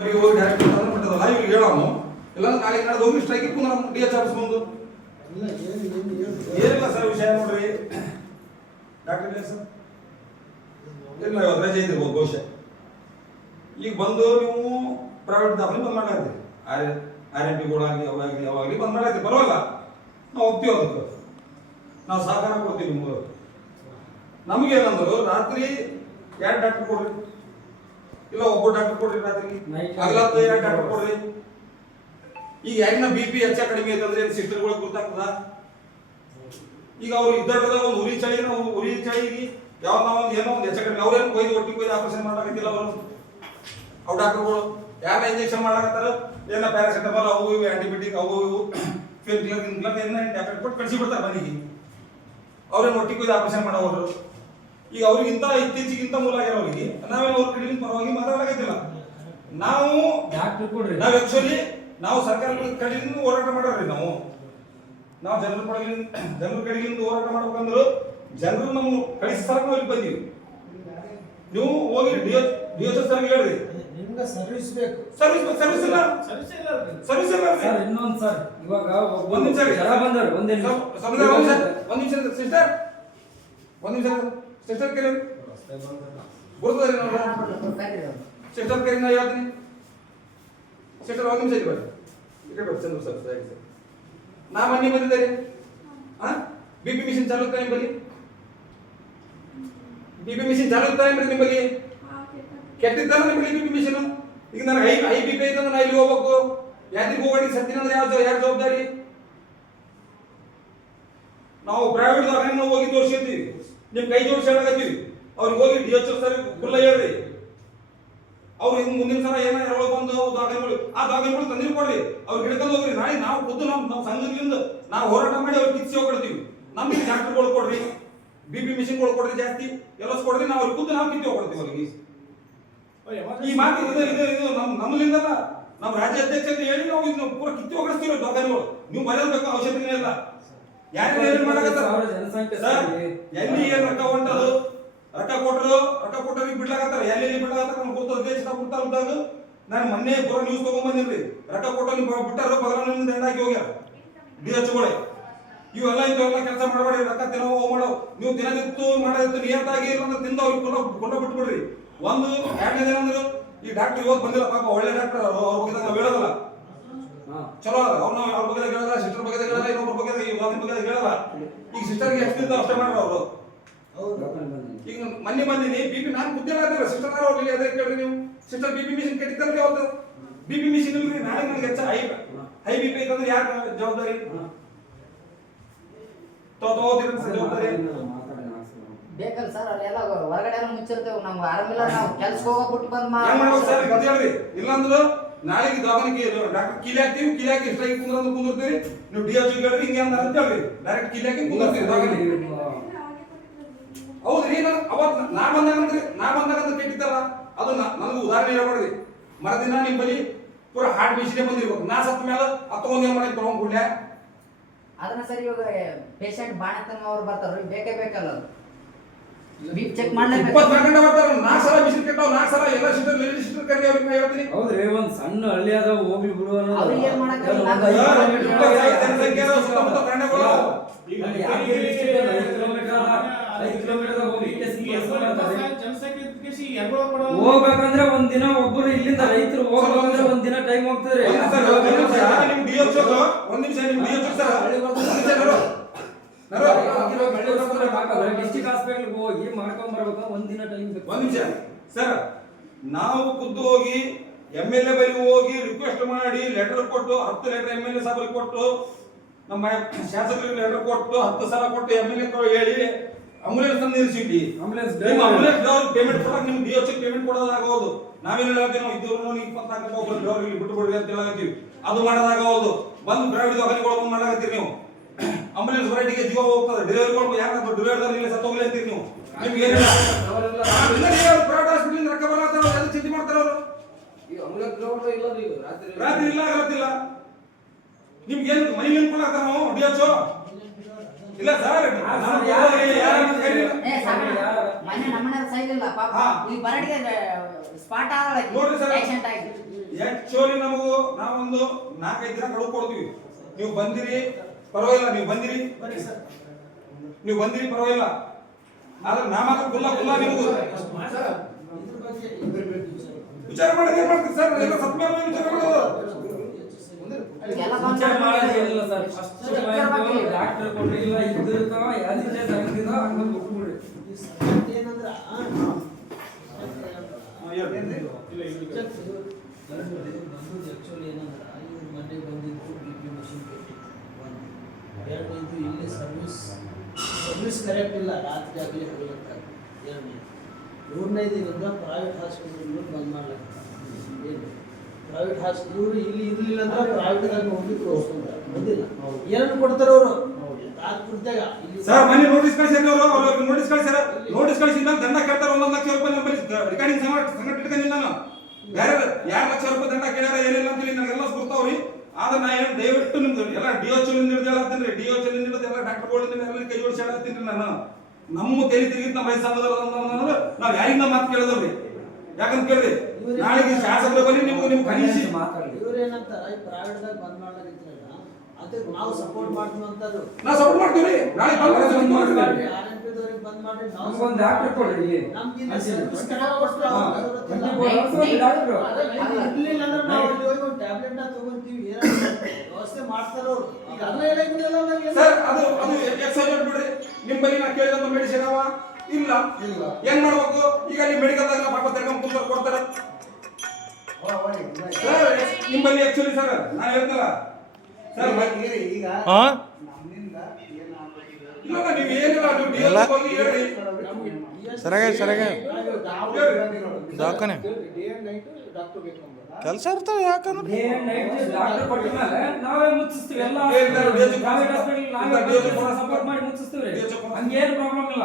ಹೋಗಿ ಡೈರೆಕ್ಟ್ ಬಿಟ್ಟದಲ್ಲ ಇವ್ರಿಗೆ ಹೇಳೋನು ಇಲ್ಲ ನಾಳೆ ನಾಳೆ ಹೋಗಿ ಸ್ಟ್ರೈಕ್ ಇಟ್ಕೊಂಡು ನಮ್ಮ ಡಿ ಎಚ್ ಆಫೀಸ್ ಮುಂದೆ ಏನಿಲ್ಲ ಸರ್ ವಿಷಯ ನೋಡ್ರಿ ಡಾಕ್ಟರ್ ಇಲ್ಲ ಸರ್ ಇಲ್ಲ ಇವತ್ತು ರಜೆ ಇದ್ದಿರ್ಬೋದು ಬಹುಶಃ ಈಗ ಬಂದು ನೀವು ಪ್ರೈವೇಟ್ ದವಾಖಾನೆ ಬಂದ್ ಮಾಡಾಕ್ತೀರಿ RMP ಗಳಾಗಲಿ ಅವಾಗಲಿ ಬಂದ್ ಮಾಡಾಕ್ತೀರಿ ಬರೋಲ್ಲ ನಾವು ಒಪ್ತೀವಿ ಅದಕ್ಕೆ ನಾವು ಸಹಕಾರ ಕೊಡ್ತೀವಿ ನಿಮ್ಗೆ ನಮಗೇನಂದ್ರು ರಾತ್ರಿ 2 ಡಾಕ್ಟರ್ ಕೊಡ್ರಿ ಇಲ್ಲ ಒಬ್ಬ ಡಾಕ್ಟರ್ ಕೊಡ್ರಿ ರಾತ್ರಿ ಹಗಲತ್ತು 2 ಡಾಕ್ಟರ್ ಕೊಡ್ರಿ ಈಗ ಯಾರಿನ BP ಹೆಚ್ಚ ಕಡಿಮೆ ಐತಂದ್ರೆ ಸಿಸ್ಟರ್ಗಳಿಗೆ ಗೊತ್ತಾಗ್ತದ ಈಗ ಅವ್ರು ಇದ್ದರದ ಒಂದು ಉರಿ ಚಳಿಗೆ ಯಾವ ನಾವು ಏನೋ ಒಂದು ಹೆಚ್ಚ ಕಡಿಮೆ ಅವ್ರೇನು ಕೊಯ್ದು ಒಟ್ಟಿಗೆ ಆಪರೇಷನ್ ಮಾಡಾಕತ್ತಿಲ್ಲ ಅವ್ರು ಡಾಕ್ಟರ್ಗಳು ಯಾರ ಇಂಜೆಕ್ಷನ್ ಮಾಡಾಕತ್ತಾರ ಏನ ಪ್ಯಾರಾಸಿಟಮಾಲ್ ಅವು ಇವು ಆಂಟಿಬಯೋಟಿಕ್ ಅವು ಇವು ಫೇರ್ ಏನ ಟ್ಯಾಬ್ಲೆಟ್ ಕೊಟ್ಟು ಕಳಿಸಿ ಬಿಡ್ತಾರೆ ಮನೆಗೆ ಅವ್ರೇನು ಒಟ್ಟಿಗೆ ಕೊಯ್ದು ಆಪರೇಷನ್ ಮಾಡೋರು ಈಗ ಅವ್ರಿಗಿಂತ ಇತ್ತೀಚೆಗಿಂತ ಮೂಲ ಆಗ್ಯಾರ ಅವ್ರಿಗೆ ನಾವೇನು ಅವ್ರ ಕಡೆಯಿಂದ ಪರವಾಗಿ ಮಾತಾಡಕತ್ತಿಲ್ಲ ನಾವು ಆಕ್ಚುಲಿ ನಾವು ಸರ್ಕಾರದ ಕಡೆಯಿಂದ ಹೋರಾಟ ಮಾಡೋರಿ ನಾವು ಜನರ ಕಡೆಯಿಂದ ಹೋರಾಟ ಮಾಡ್ಬೇಕಂದ್ರು ಜನರು ನಮ್ಮ ಕಳಿಸ್ತಾರ ನಾವು ಇಲ್ಲಿ ಬಂದೀವಿ ನೀವು ಹೋಗಿ ಡಿಎಚ್ ಸರ್ಗೆ ಹೇಳ್ರಿ ನಿಮ್ಗೆ ಸರ್ವಿಸ್ ಬೇಕು ಸರ್ವಿಸ್ ಇಲ್ಲ ಸರ್ ಇನ್ನೊಂದು ಸರ್ ಇವಾಗ ಒಂದು ನಿಮಿಷ ಜನ ಬಂದರು ಒಂದೇ ಸಿಸ್ಟರ್ ಕರಿ ಬರ್ತದ್ರಿ ನಾವು ಸಿಸ್ಟರ್ ಕರಿ ನಾ ಹೇಳ್ತೀನಿ ಸಿಸ್ಟರ್ ಒಂದು ನಿಮಿಷ ಬರ್ರಿ ಚಂದ್ರ ಸರ್ ಸರಿ ಸರ್ ನಾ ಮನೆ ಬಂದಿದ್ದಾರೆ BP ಮಿಷನ್ ಚಾಲು ಇರ್ತಾ ನಿಮ್ಮಲ್ಲಿ BP ಮಿಷನ್ ಚಾಲು ಇರ್ತಾ ನಿಮ್ಮಲ್ಲಿ ಕೆಟ್ಟಿದ್ದಲ್ಲ ನಿಮ್ಮಲ್ಲಿ BP ಮಿಷನ್ ಈಗ ನನಗೆ ಹೈ BP ಐತಂದ್ರೆ ನಾ ಇಲ್ಲಿ ಹೋಗ್ಬೇಕು ಯಾತ್ರಿಗೆ ಹೋಗಿ ಸತ್ತಿನ ಅಂದ್ರೆ ಯಾರು ಜವಾಬ್ದಾರಿ ನಾವು ಪ್ರೈವೇಟ್ ದವಾಖಾನೆ ನಾವು ಹೋಗಿ ತೋರಿಸಿರ್ತೀವಿ ನಿಮ್ ಕೈ ಜೋಡಿಸಿ ಹೇಳಕತ್ತೀವಿ ಅವ್ರಿಗೆ ಹೋಗಿ DH ಸರ್ ಫುಲ್ಲ ಹೇಳ್ರಿ ಅವ್ರು ಇನ್ನು ಮುಂದಿನ ಸಲ ಏನೋ ಯಾರೋ ಬಂದು ದಾಖಲೆಗಳು ಆ ದಾಖಲೆಗಳು ತಂದಿರು ಕೊಡ್ರಿ ಅವ್ರಿಗೆ ಹಿಡ್ಕೊಂಡು ಹೋಗ್ರಿ ನಾಳೆ ನಾವು ಖುದ್ದು ನಮ್ಮ ಸಂಘದಿಂದ ನಾವು ಹೋರಾಟ ಮಾಡಿ ಅವ್ರಿಗೆ ಕಿತ್ಸಿ ಹೋಗ್ಬಿಡ್ತೀವಿ ನಮ್ಗೆ ಡಾಕ್ಟರ್ಗಳು ಕೊಡ್ರಿ BP ಮಿಷನ್ಗಳು ಕೊಡ್ರಿ ಜಾಸ್ತಿ ಎಲ್ಲ ಕೊಡ್ರಿ ನಾವು ಅವ್ರಿಗೆ ಖುದ್ದು ನಾವು ಕಿತ್ತಿ ಹೋಗ್ಬಿಡ್ತೀವಿ ಅವ್ರಿಗೆ ಈ ಮಾತು ಇದು ನಮ್ಮಲ್ಲಿಂದಲ್ಲ ನಮ್ಮ ರಾಜ್ಯ ಅಧ್ಯಕ್ಷ ಅಂತ ಹೇಳಿ ನಾವು ಇದನ್ನ ಪೂರ ಕಿತ್ತಿ ಹೋಗಿಸ್ತೀವಿ ದಾಖಲೆಗಳು ನೀವು ಬರೆಯಬೇಕು ಅವಶ್ಯಕತೆ ಇಲ್ಲ ಯಾರು ಏನು ಮಾಡಕತ್ತಾರ ಸರ್ ಎಲ್ಲಿ ಏನು ರೊಕ್ಕ ಹೊಂಟದು ರೊಕ್ಕ ಕೊಟ್ಟರಿಗೆ ಬಿಡ್ಲಾಕತ್ತಾರ ಎಲ್ಲಿ ಬಿಡ್ಲಾಕತ್ತಾರ ನಮ್ಮ ಕೂತ ದೇಶ ಬಿಡ್ತಾರ ನಾನು ಮೊನ್ನೆ ಪೂರ ನ್ಯೂಸ್ ತಗೊಂಡ್ ಬಂದಿನ್ರಿ ರೊಕ್ಕ ಕೊಟ್ಟು ಬಿಟ್ಟಾರ ಬಗಲಿಂದ ಹೆಣ್ಣಾಗಿ ಹೋಗ್ಯಾರ DH ಗಳೇ ಇವೆಲ್ಲ ಇಂಥವೆಲ್ಲ ಕೆಲಸ ಮಾಡಬೇಡಿ ರೊಕ್ಕ ತಿನ್ನೋ ಮಾಡೋ ನೀವು ದಿನದಿತ್ತು ಮಾಡೋದಿತ್ತು ನಿಯತ್ತಾಗಿ ಅಂದ್ರೆ ತಿಂದ ಅವ್ರಿಗೆ ಕೊಂಡ ಬಿಟ್ಬಿಡ್ರಿ ಒಂದು ಎರಡನೇ ದಿನ ಅಂದ್ರೆ ಈ ಡಾಕ್ಟರ್ ಇವತ್ತು ಬಂದಿಲ್ಲ ಪಾಪ ಒಳ್ಳೆ ಡಾಕ್ಟರ್ ಅವ್ರ ಬಗ್ಗೆ ನಾವು ಹೇಳೋದಲ್ಲ ಚಲೋ ಅವ್ರ ಬಗ್ಗೆ ಹೇಳಲ್ಲ ಸಿಸ್ಟರ್ ಬಗ್ಗೆ ಹೇಳಲ್ಲ ಇನ್ನೊಬ್ಬರ ಬಗ್ಗೆ ಹೇಳಲ್ಲ ಈಗ ಸಿಸ್ಟರ್ಗೆ ಎಷ್ಟು ದಿನ ಅಷ್ಟೇ ಮಾಡ್ರ ಅವರು ಈಗ ಮೊನ್ನೆ ಬಂದಿನಿ BP ನಾನು ಬುದ್ಧಿಲ್ಲ ಸಿಸ್ಟರ್ ಹೋಗ್ಲಿ ಅದೇ ಕೇಳ್ರಿ ನೀವು ಸಿಸ್ಟರ್ BP ಮಿಷನ್ ಕಟ್ಟಿದ್ರೆ ಅವತ್ತು BP ಮಿಷನ್ ಇಲ್ರಿ ನಾಳೆ ನನಗೆ ಹೆಚ್ಚ ಹೈ BP ಐತಂದ್ರೆ ಯಾರು ಜವಾಬ್ದಾರಿ ಜವಾಬ್ದಾರಿ ಬೇಕಲ್ಲ ಸರ್ ಅಲ್ಲೆಲ್ಲ ಹೊರಗಡೆ ಎಲ್ಲ ಮುಚ್ಚಿರ್ತೇವೆ ನಮ್ಗೆ ಆರಾಮಿಲ್ಲ ನಾವು ಕೆಲ್ಸಕ್ಕೆ ಹೋಗ್ಬಿಟ್ಟು ಬಂದ್ ಏನ್ ಮಾಡ್ಬೇಕು ಸರ್ ಅಂತ ಹೇಳ್ರಿ ಇಲ್ಲಾಂದ್ರೆ ನಾಳೆಗೆ ದವಾಖಾನೆಗೆ ಡಾಕ್ಟರ್ ಕೀಲಿ ಹಾಕಿ ಸ್ಟ್ರೈಕ್ ಕುಂದಿರ್ತೀರಿ ನೀವು DH ಹೇಳ್ರಿ ಹಿಂಗೆ ಅಂತ ಹೇಳ್ರಿ ಡೈರೆಕ್ಟ್ ಕೀಲಿ ಹಾಕಿ ಕುಂದಿರ್ತೀರಿ ದವಾಖಾನೆ ಹೌದ್ರಿ ಅವತ್ತು ನಾ ಬಂದಾಗ ಕೆಟ್ಟಿದ್ದಲ್ಲ ಅದು ನನಗೆ ಉದಾಹರಣೆ ಹೇಳ್ಬೇಡ್ರಿ ಮರದಿನ ನಿಮ್ ಬಳಿ ಪೂರ ಹಾರ್ಟ್ ಮಿಷಿನೇ ಬಂದಿರ್ಬೇಕು ನಾ ಸತ್ತ ಮೇಲೆ ಹತ್ತೊಂದು ಏನ್ ಮಾಡಿ ತಗೊಂಡ್ ಕೂಡ್ಲೆ ಅದನ್ನ ಸರಿ ಇವಾಗ ಪೇಷಂಟ್ ಬಾಣತನ ಅವ್ರು ಬರ್ತಾರ ಬೇಕಲ್ಲ ಬೀಪ್ ಚೆಕ್ ಮಾಡ್ಲೇಬೇಕು 24 ಗಂಟೆ ಬರ್ತಾರ 4 ಸಲ ಮಿಷನ್ ಕೆಟ್ಟವ್ 4 ಸಲ ಎಲ್ಲ ಸಿಸ್ಟರ್ ಕರಿ ಅವ್ರಿಗೆ ನಾ ಹೇಳ್ತೀನಿ ಹೌದ್ರಿ ಒಂದ್ ಸಣ್ಣ ಹಳ್ಳಿ ಅದ ಹೋಗ್ಲಿ ಬಿಡು ಅನ್ನೋದು ಅವ್ರಿಗೆ ಏನ್ ಮಾಡಕ್ಕಾಗಲ್ಲ ಜನಸಂಖ್ಯೆ ಸುತ್ತಮುತ್ತ ಪ್ರಾಣಿಗಳು ಹೋಗ್ಬೇಕಂದ್ರೆ ಒಂದ್ ದಿನ ಒಬ್ಬರು ಇಲ್ಲಿಂದ ರೈತರು ಹೋಗ್ಬೇಕಂದ್ರೆ ಒಂದ್ ದಿನ ಟೈಮ್ ಹೋಗ್ತದ್ರಿ ಒಂದ್ ನಿಮಿಷ ನಿಮ್ DH ಸರ್ ಡಿಸ್ಟ್ರಿಕ್ಟ್ ಹಾಸ್ಪಿಟಲ್ ಹೋಗಿ ಮಾಡ್ಕೊಂಡ್ ಬರ್ಬೇಕು ಒಂದ್ ದಿನ ಟೈಮ್ ಬೇಕು ಒಂದ್ ನಿಮಿಷ ಸರ್ ನಾವು ಖುದ್ದು ಹೋಗಿ MLA ಬಳಿ ಹೋಗಿ ರಿಕ್ವೆಸ್ಟ್ ಮಾಡಿ ಲೆಟರ್ ಕೊಟ್ಟು 10 ಲೆಟರ್ MLA ಸಾಹೇಬರಿಗೆ ಕೊಟ್ಟು ನಮ್ಮ ಶಾಸಕರಿಗೆ ಲೆಟರ್ ಕೊಟ್ಟು 10 ಸಲ ಕೊಟ್ಟು MLA ಹೇಳಿ ಆಂಬುಲೆನ್ಸ್ ತಂದು ನಿಲ್ಲಿಸಿದ್ವಿ ಆಂಬುಲೆನ್ಸ್ ಡ್ರೈವರ್ ಪೇಮೆಂಟ್ ಕೊಡಕ್ಕೆ ನಿಮ್ಗೆ DH ಪೇಮೆಂಟ್ ಕೊಡೋದಾಗಬಹುದು ನಾವೇನು ಹೇಳ್ತೀವಿ ನಾವು ಇದ್ದವ್ರು 24 ಹೋಗ್ಲಿ ಡ್ರೈವರ್ ಇಲ್ಲಿ ಬಿಟ್ಟು ಬಿಡ್ರಿ ಅಂತ ಹೇಳತ್ತೀವಿ ಅದು ಮಾಡೋದಾಗಬಹುದು ಬಂದು ಪ್ರೈವೇಟ್ ದವಾಖಾನೆಗಳು ಬಂದು ಮಾಡಾಕತ್ತೀರಿ ನೀವು ಆಂಬುಲೆನ್ಸ್ ವೆರೈಟಿಗೆ ಜೀವ ಹೋಗ್ತದೆ ಡೆಲಿವರಿ ಯಾಕಂದ್ರೆ ಡೆಲಿವರಿ ಇಲ್ಲ ಸತ್ತು ಹೋಗ್ಲಿ ಅಂತೀರಿ ನೀವು ನಿಮ್ಗೆ ಏನಿಲ್ಲ ಪ್ರೈವೇಟ್ ಹಾಸ್ಪಿಟಲ್ ರೊಕ್ಕ ಬರತ್ತಾರ ಅದು ಚಿಂತೆ ಮಾಡ್ತಾರ ಅವರು ರಾತ್ರಿ ಇಲ್ಲ ಆಗತ್ತಿಲ್ಲ ನಿಮ್ಗೆ ಏನು ಮನೆ ನಿಂತ್ಕೊಳತ್ತಾರ ನಾವು DH ಇಲ್ಲ ಸರ್ ಮೊನ್ನೆ ನಮ್ಮನೆ ಸೈಡ್ ಇಲ್ಲ ಪಾಪ ಈ ಬರಡಿಗೆ ಸ್ಪಾಟ್ ಆಗಿ ನೋಡ್ರಿ ಸರ್ ಪೇಷಂಟ್ ಆಗಿ ಆಕ್ಚುಲಿ ನಾವೊಂದು 4-5 ದಿನ ಗಡುವು ಕೊಡ್ತೀವಿ. ನೀವು ಬಂದಿರಿ ಪರವಾಗಿಲ್ಲ, ನೀವು ಬಂದಿರಿ ಪರವಾಗಿಲ್ಲ. ಆದ್ರೆ ನಾಮಕ ಕುಲ್ಲ ನೀವು ವಿಚಾರ ಮಾಡಿದ್ರೆ ಏನ್ ಮಾಡ್ತೀರಿ ಸರ್? ಎಲ್ಲ ಸತ್ ಮೇಲೆ ವಿಚಾರ ಮಾಡೋದು. ವಿಚಾರ ಮಾಡೋದೇನಿಲ್ಲ ಸರ್. ಡಾಕ್ಟರ್ ಕೊಡ್ಲಿಲ್ಲ ಇದ್ದಿರ್ತಾವ ಯಾವ್ದಿದೆ ಸಂಗತಿದ ಹಂಗ ಬಿಟ್ಬಿಡ್ರಿ. ಏನಂದ್ರ ಆಕ್ಚುಲಿ ಏನಂದ್ರ ಇವ್ರು ಮನೆಗೆ ಬಂದಿದ್ದು BP ಮಷಿನ್ ಎರಡನೇದು ಇಲ್ಲಿ ಸರ್ವಿಸ್ ಕರೆಕ್ಟ್ ಇಲ್ಲ, ರಾತ್ರಿ ಆಗಲಿ ಹೋಗ್ಲಕ್ಕ. ಮೂರನೇದು ಏನಂದ್ರೆ ಪ್ರೈವೇಟ್ ಹಾಸ್ಪಿಟಲ್ ಬಂದ್ ಮಾಡ್ಲಕ್ಕ. ಏನು ಪ್ರೈವೇಟ್ ಹಾಸ್ಪಿಟಲ್ ಇವರು ಇಲ್ಲಿ ಇರ್ಲಿಲ್ಲ ಅಂದ್ರೆ ಪ್ರೈವೇಟ್ದಾಗ ಹೋಗಿ ತೋರಿಸ್ಕೊಂಡ್ರೆ ಬಂದಿಲ್ಲ. ಏನನ್ನು ಕೊಡ್ತಾರೆ ಅವರು ಸರ್? ಮನೆ ನೋಟಿಸ್ ಕಳಿಸಿದ್ರು ಅವರು ನೋಟಿಸ್ ಕಳಿಸಿದ ದಂಡ ಕೇಳ್ತಾರೆ. 1 ಲಕ್ಷ ರೂಪಾಯಿ ನಮ್ಮಲ್ಲಿ ರಿಕಾರ್ಡಿಂಗ್ ಸಂಘಟ ಇಟ್ಕೊಂಡಿಲ್ಲ ನಾನು. ಬೇರೆ 2 ಲಕ್ಷ ರೂಪಾಯಿ ದಂಡ ಕೇಳ್ಯಾರ ಏನಿಲ್ಲ ಅಂತೇಳಿ ನನಗೆಲ್ಲ ಗೊತ್ತಾವ್ರಿ. ಆದ್ರೆ ನಾ ಏನು ದಯವಿಟ್ಟು ನಿಮ್ದು ಎಲ್ಲ DOH ನಿರ್ದೇಳತ್ತೀನಿ, DOH ಎಲ್ಲ ಡಾಕ್ಟರ್ಗಳಿಂದ ಎಲ್ಲ ಕೈ ಜೋಡಿಸಿ ಹೇಳತ್ತೀನಿ. ನಾನು ನಮ್ಮ ತಲೆ ತಿರುಗಿದ್ ನಮ್ಮ ವಯಸ್ಸಾದ ನಾವ್ ಯಾರಿಗ ನಾವು ಮಾತು ಕೇಳಿದವ್ರಿ. ಯಾಕಂತ ಕೇಳ್ರಿ, ನಾಳೆಗೆ ಶಾಸಕರು ಬನ್ನಿ ನಿಮ್ಗೆ ಕನಿಷ್ಠ ಇವ್ರು ಏನಂತಾರ ಪ್ರೈವೇಟ್ದಾಗ ಬಂದ್ ಮಾಡ್ಲಿಕ್ಕೆ ಅದಕ್ಕೆ ನಾವು ಸಪೋರ್ಟ್ ಮಾಡ್ತೀವಿ ಅಂತದ್ದು. ನಾವು ಸಪೋರ್ಟ್ ಮಾಡ್ತೀವಿ. ನಾಳೆ ಬಂದ್ ಮಾಡ್ರಿ ನಮ್ಗೊಂದು ಡಾಕ್ಟರ್ ಕೊಡ್ರಿ. ನಮ್ಗಿಂತ ಸರ್ವಿಸ್ ಡಾಕ್ಟರ್ ಇರ್ಲಿಲ್ಲ ಅಂದ್ರೆ ನಾವು ಅಲ್ಲಿ ಹೋಗಿ ಒಂದು ಟ್ಯಾಬ್ಲೆಟ್ ತಗೊಂತೀವಿ, ಏನಾದ್ರು ವ್ಯವಸ್ಥೆ ಮಾಡ್ತಾರ ಅವ್ರು. ಈಗ ಅದನ್ನ ಹೇಳಂಗಿಲ್ಲ ಸರ್. ಅದು ಎಕ್ಸೈಟೆಡ್ ಬಿಡ್ರಿ. ನಿಮ್ಮಲ್ಲಿ ನಾ ಕೇಳಿದಂತ ಮೆಡಿಸಿನ್ ಅವ ಇಲ್ಲ, ಏನ್ ಮಾಡ್ಬೇಕು ಈಗ? ಅಲ್ಲಿ ಮೆಡಿಕಲ್ದಾಗ ಪಾಪ ತೆರ್ಕೊಂಡ್ ಕುಂತ ಕೊಡ್ತಾರ ಸರ್. ನಿಮ್ಮಲ್ಲಿ ಆಕ್ಚುಲಿ ಸರ್ ನಾ ಹೇಳ್ತಲ್ಲ ಸರ್, ಈಗ ಇಲ್ಲ ನೀವು ಏನಿಲ್ಲ, ನೀವು DOH ಹೋಗಿ ಹೇಳ್ರಿ. ಸರಿಯಾಗಿ ದವಾಖಾನೆ ಕೆಲಸ ಇರ್ತಾವ. ಯಾಕಂದ್ರೆ ಡಾಕ್ಟರ್ ಕೊಟ್ಟ ಮೇಲೆ ನಾವೇ ಮುಚ್ಚಿಸ್ತೀವಿ ಎಲ್ಲ. ಪ್ರೈವೇಟ್ ಹಾಸ್ಪಿಟಲ್ ನಾವೇ ಸಪೋರ್ಟ್ ಮಾಡಿ ಮುಚ್ಚಿಸ್ತೀವಿ. ಹಂಗೇನು ಪ್ರಾಬ್ಲಮ್ ಇಲ್ಲ.